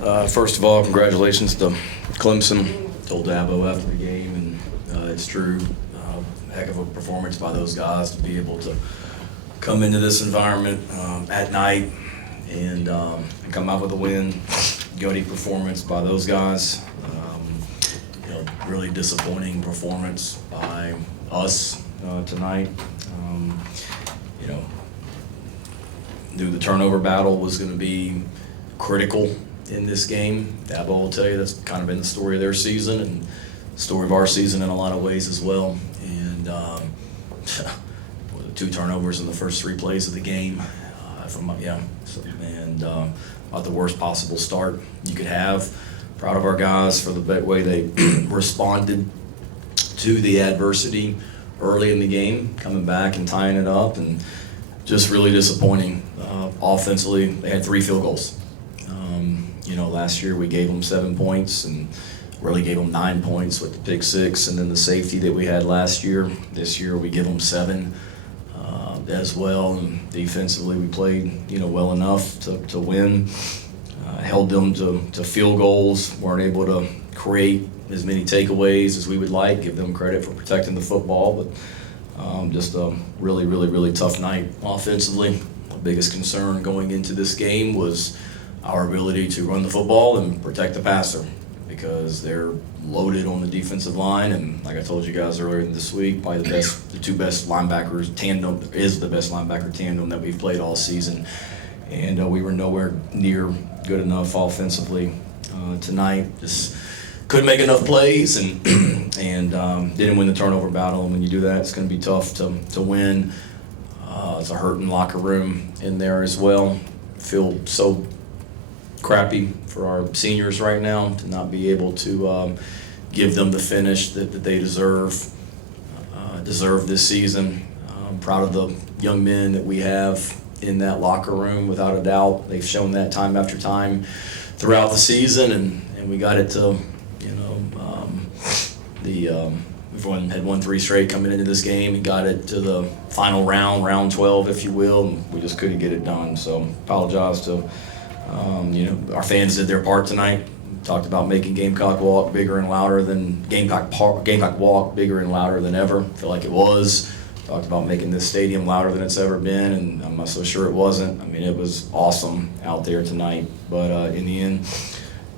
First of all, congratulations to Clemson. Told Dabo after the game, and it's true. Heck of a performance by those guys to be able to come into this environment at night and come out with a win. Goaty performance by those guys. Really disappointing performance by us tonight. Knew the turnover battle was going to be critical in this game. Dabo will tell you that's kind of been the story of their season and the story of our season in a lot of ways as well. And 2 turnovers in the first 3 plays of the game. About the worst possible start you could have. Proud of our guys for the way they responded to the adversity early in the game, coming back and tying it up, and just really disappointing. Offensively, they had 3 field goals. Last year we gave them 7 points and really gave them 9 points with the pick 6 and then the safety that we had last year. This year we give them 7 as well. And defensively we played well enough to win. Held them to field goals. Weren't able to create as many takeaways as we would like. Give them credit for protecting the football, but just a really, really, really tough night offensively. The biggest concern going into this game was our ability to run the football and protect the passer, because they're loaded on the defensive line, and like I told you guys earlier this week, probably the 2 best linebackers tandem is the best linebacker tandem that we've played all season, and we were nowhere near good enough offensively tonight. Just couldn't make enough plays and didn't win the turnover battle. And when you do that, it's going to be tough to win. It's a hurting locker room in there as well. Feel so crappy for our seniors right now to not be able to give them the finish that they deserve this season. I'm proud of the young men that we have in that locker room, without a doubt. They've shown that time after time throughout the season, and we got it to, everyone had won 3 straight coming into this game and got it to the final round 12, if you will, and we just couldn't get it done. So apologize to, our fans did their part tonight. Talked about making Gamecock walk bigger and louder than Gamecock walk bigger and louder than ever. Feel like it was. Talked about making this stadium louder than it's ever been, and I'm not so sure it wasn't. I mean, it was awesome out there tonight. But in the end,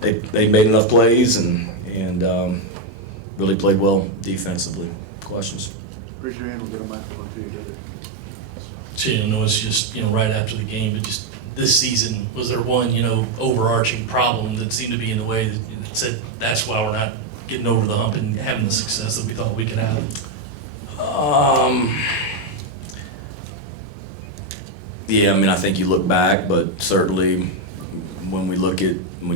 they made enough plays and really played well defensively. Questions? Raise your hand, we'll get a microphone to you, David. So, no, it's just, right after the game, but just this season, was there one, overarching problem that seemed to be in the way that said that's why we're not getting over the hump and having the success that we thought we could have? I think you look back, but certainly when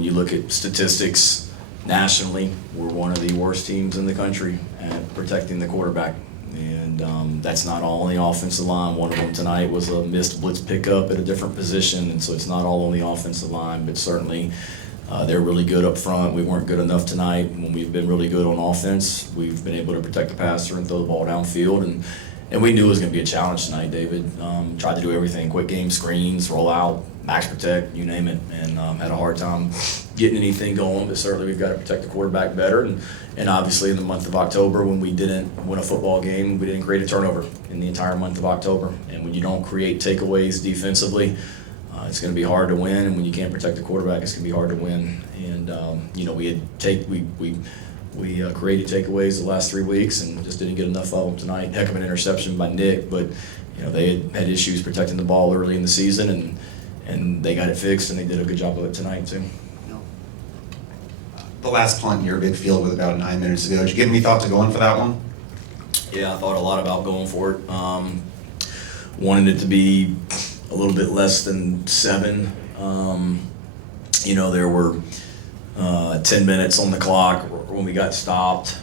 you look at statistics nationally, we're one of the worst teams in the country at protecting the quarterback. And that's not all on the offensive line. One of them tonight was a missed blitz pickup at a different position, and so it's not all on the offensive line, but certainly they're really good up front. We weren't good enough tonight. When we've been really good on offense, we've been able to protect the passer and throw the ball downfield, and we knew it was going to be a challenge tonight, David. Tried to do everything, quick game screens, roll out, max protect, you name it, and had a hard time getting anything going, but certainly we've got to protect the quarterback better. And obviously in the month of October, when we didn't win a football game, we didn't create a turnover in the entire month of October. And when you don't create takeaways defensively, it's going to be hard to win. And when you can't protect the quarterback, it's going to be hard to win. And we created takeaways the last 3 weeks and just didn't get enough of them tonight. Heck of an interception by Nick, but they had issues protecting the ball early in the season, and they got it fixed, and they did a good job of it tonight too. The last punt in your big field with about 9 minutes ago. Did you give any thought to going for that one? Yeah, I thought a lot about going for it. Wanted it to be a little bit less than 7. There were 10 minutes on the clock when we got stopped.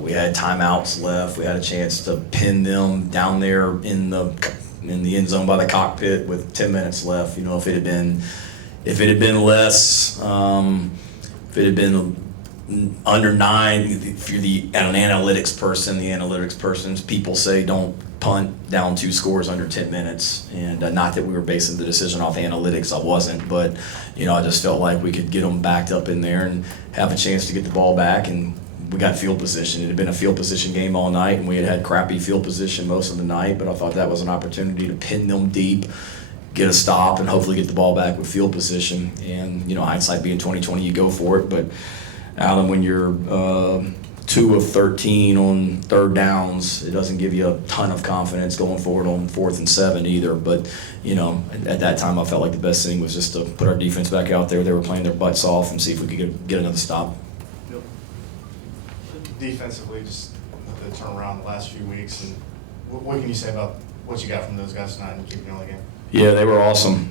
We had timeouts left. We had a chance to pin them down there in the end zone by the cockpit with 10 minutes left. If it had been less. If it had been under 9, if you're an analytics person, people say don't punt down 2 scores under 10 minutes. And not that we were basing the decision off analytics, I wasn't, but I just felt like we could get them backed up in there and have a chance to get the ball back. And we got field position. It had been a field position game all night, and we had crappy field position most of the night, but I thought that was an opportunity to pin them deep, get a stop, and hopefully get the ball back with field position. And hindsight being 20/20, you go for it. But Alan, when you're 2 of 13 on third downs, it doesn't give you a ton of confidence going forward on 4th and 7 either. But at that time, I felt like the best thing was just to put our defense back out there. They were playing their butts off, and see if we could get another stop. Defensively, just the turnaround the last few weeks, and what can you say about what you got from those guys tonight and keeping you on the game? Yeah, they were awesome.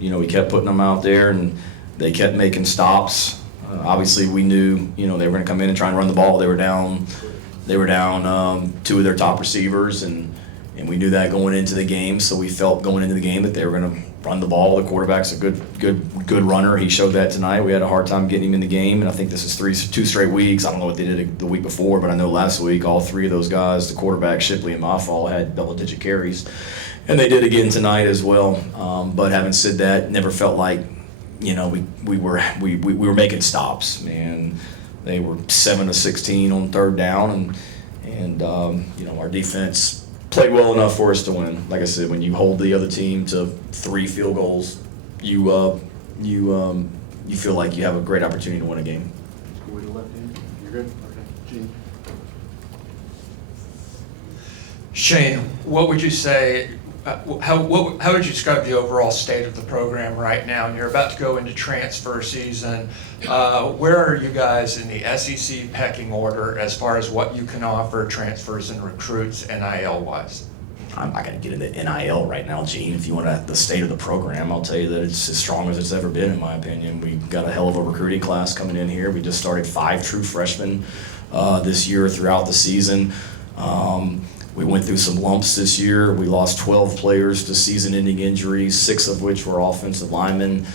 We kept putting them out there, and they kept making stops. Obviously, we knew they were going to come in and try and run the ball. They were down 2 of their top receivers, and we knew that going into the game. So we felt going into the game that they were going to run the ball. The quarterback's a good runner. He showed that tonight. We had a hard time getting him in the game, and I think this is 2 straight weeks. I don't know what they did the week before, but I know last week all 3 of those guys, the quarterback, Shipley, and Mafal, had double-digit carries, and they did again tonight as well. But having said that, never felt like we were making stops, and they were 7 of 16 on third down, and our defense played well enough for us to win. Like I said, when you hold the other team to 3 field goals, you feel like you have a great opportunity to win a game. Go to the left hand. You're good? Okay. Gene. Shane, what would you say, how would you describe the overall state of the program right now? And you're about to go into transfer season. Where are you guys in the SEC pecking order as far as what you can offer transfers and recruits NIL-wise? I'm not going to get into NIL right now, Gene. If you want the state of the program, I'll tell you that it's as strong as it's ever been, in my opinion. We got a hell of a recruiting class coming in here. We just started 5 true freshmen this year throughout the season. We went through some lumps this year. We lost 12 players to season-ending injuries, 6 of which were offensive linemen.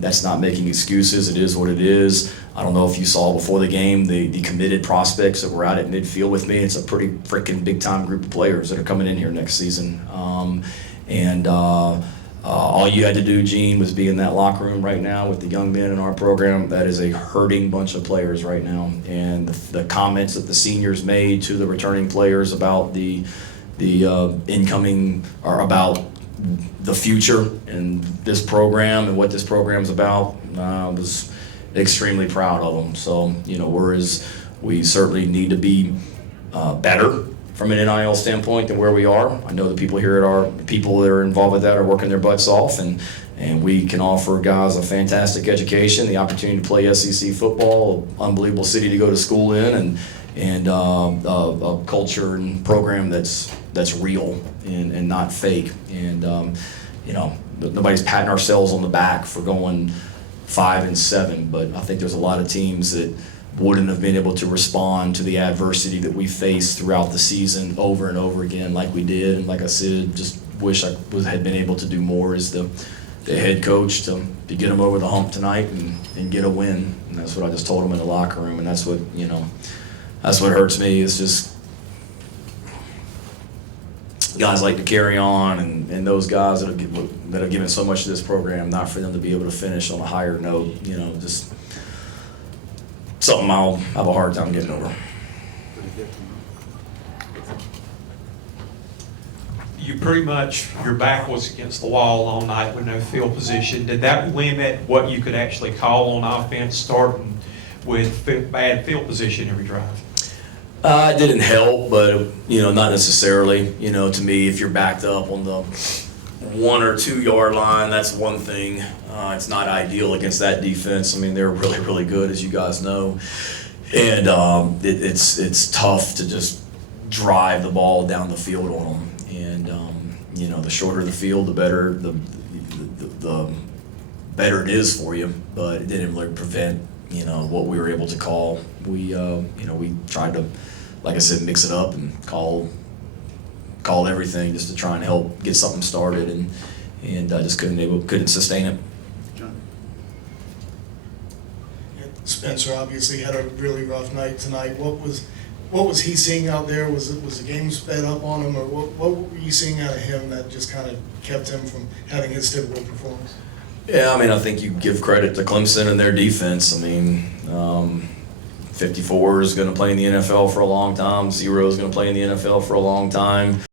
That's not making excuses. It is what it is. I don't know if you saw before the game the committed prospects that were out at midfield with me. It's a pretty freaking big-time group of players that are coming in here next season. All you had to do, Gene, was be in that locker room right now with the young men in our program. That is a hurting bunch of players right now. And the comments that the seniors made to the returning players about the incoming, or about the future and this program and what this program's about, was extremely proud of them. So, we certainly need to be better from an NIL standpoint than where we are. I know the people here people that are involved with that are working their butts off, and we can offer guys a fantastic education, the opportunity to play SEC football, an unbelievable city to go to school in, and a culture and program that's real and not fake. And nobody's patting ourselves on the back for going 5 and 7, but I think there's a lot of teams that wouldn't have been able to respond to the adversity that we faced throughout the season over and over again like we did. And like I said, just wish I had been able to do more as the head coach to get them over the hump tonight and get a win. And that's what I just told them in the locker room, and that's what hurts me. It's just guys like to carry on, and those guys that have given so much to this program, not for them to be able to finish on a higher note, just something I'll have a hard time getting over. You pretty much, your back was against the wall all night with no field position. Did that limit what you could actually call on offense, starting with bad field position every drive? It didn't help, but not necessarily. To me, if you're backed up on the 1 or 2 yard line, that's one thing. It's not ideal against that defense. I mean, they're really, really good, as you guys know, and it's tough to just drive the ball down the field on them. And the shorter the field, the better the better it is for you. But it didn't really prevent what we were able to call. We tried to, like I said, mix it up and called everything just to try and help get something started, and just couldn't sustain it. John. Spencer obviously had a really rough night tonight. What was what was he seeing out there? Was the game sped up on him, or what were you seeing out of him that just kind of kept him from having his typical performance? Yeah, I mean, I think you give credit to Clemson and their defense. I mean, 54 is going to play in the NFL for a long time. 0 is going to play in the NFL for a long time.